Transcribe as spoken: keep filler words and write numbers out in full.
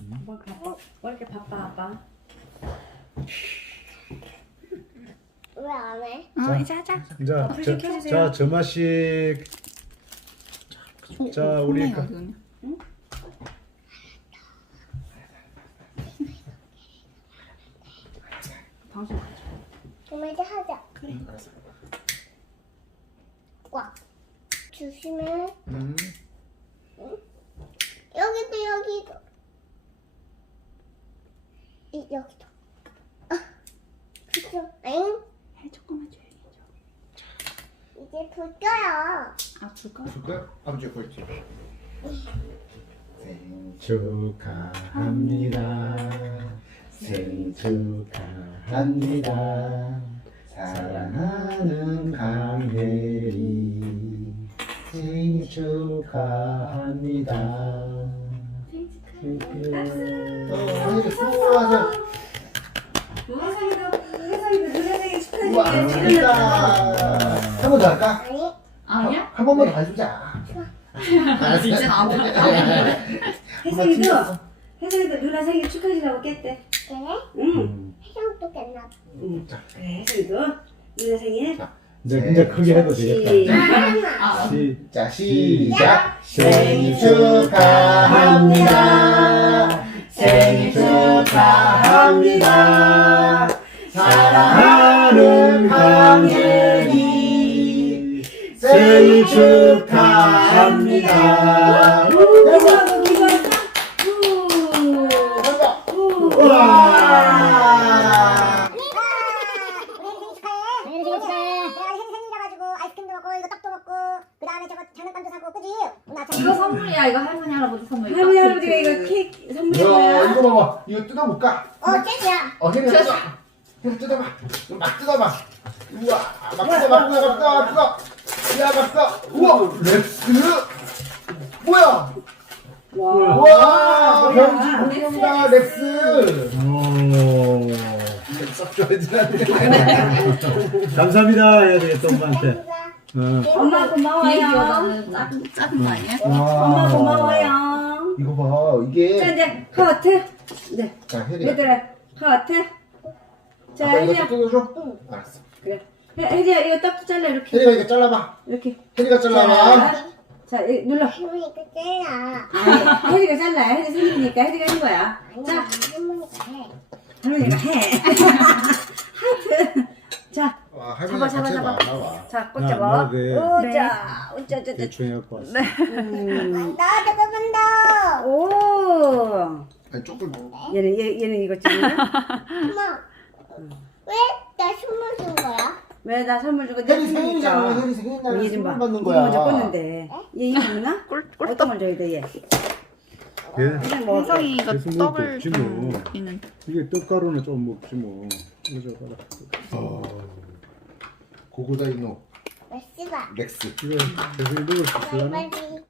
뭐 바빠? 왜 이렇게 바빠 아빠? 왜 안 해? 어, 이제 하자. 자, 불 저, 켜주세요. 자, 저마식. 자, 우리 가- 응? 당신 그럼 이제 하자. 그래. 알았어. 꽉. 조심해. 음. 여기도 여기도. 이 여기도. 아, 그죠? 엥? 해 조금만 조용히 해줘. 이제 불 껴요. 아 줄까? 줄까? 아버지 볼지. 생일 축하합니다. 생일 축하합니다. 사랑하는 강혜리 생일 축하합니다. 생일 축하합니다. 수고하자. 혜성이도 혜성이도 누나 생일 우와, 축하해. 진짜. 한 번 더 할까? 아니, 아니야? 한 번만 더 해주자. 알았어. 이제 안 돼. 혜성이도 혜성이도 누나 생일 축하해주라고 깼대. 그래? 응. 해장도 깼나? 응. 그래 혜성이도 누나 생일. 이제 진짜 크게 해도 되겠다. 아, 시, 자, 시작! 생일 축하합니다. 생일 축하합니다. 사랑하는 강예리 생일 축하합니다. 이거 이거 우. 우. 우와! 당연히 생일 축하해. 내가 생일 생일이라가지고 아이스크림도 먹고 이거 떡도 먹고 그 다음에 저거 장난감도 사고 그지? 나 이거 선물이야. 이거 할머니 할아버지 선물. 할머니 할아버지가 이거 케이크 선물인 야, 거야. 이거 봐봐. 이거 뜯어볼까? 어, 쟤야. 어, 혜리가 뜯어. 혜리 뜯어봐. 막 뜯어봐. 우와, 막 뜯어, 막 뜯어, 막 뜯어, 막 뜯어. 야, 막 뜯어. 우와, 렉스. 뭐야? 와. 와, 뭐야? 병지 공룡이다, 렉스. 오, 썩 줘야 되는데. 감사합니다, 해야 되겠다, 엄마한테. 어. 엄마 고마워요. 비행기보다는 작은 작은 거 아니야? 엄마 와, 고마워요. 이거 봐, 자 이게. 이제 하트. 네. 자, 혜리가. 얘들아 하트. 자 아빠 이거 혜리야. 뜯어줘? 응. 알았어. 그래. 혜- 혜리야 이거 떡도 잘라 이렇게. 혜리가 이거 잘라봐. 이렇게. 혜리가 잘라봐. 자, 자 이, 눌러. 할머니가 쟤야. 아니, 혜리가 잘라. 혜리 생일이니까 혜리가 한 거야. 자, 아니야, 할머니가 해. 할머니가 해. 하트. 자, 와, 잡아, 할머니가 잡아, 같이 잡아. 해봐, 나와. 자, 꼭 나, 잡아. 나도 돼. 오자, 오자, 오자. 대충 해갖고 왔어. 음. 나 조금만 더. 오. 아니, 조금. 얘는 얘, 얘는 이거 찍는 엄마, 왜 나 선물 준 거야? 왜 나 선물 주고 내 혜리 생일이잖아. 혜리 생일날에 얘좀 봐. 선물 받는 이거 거야. 먼저 꽂는데. 얘 이거 뭐나? 꿀 어떤 걸 줘야 돼 얘? 얘 그냥 뭐 혜성이 이거 계속 먹을 게 떡을 없지 뭐. 음, 있는. 이게 떡가루는 좀 먹지 뭐. 이거 줘봐라. 어. 고고다이노 몇 시간? 렉스. 이거 계속 먹을 수 있으려나? 빨리.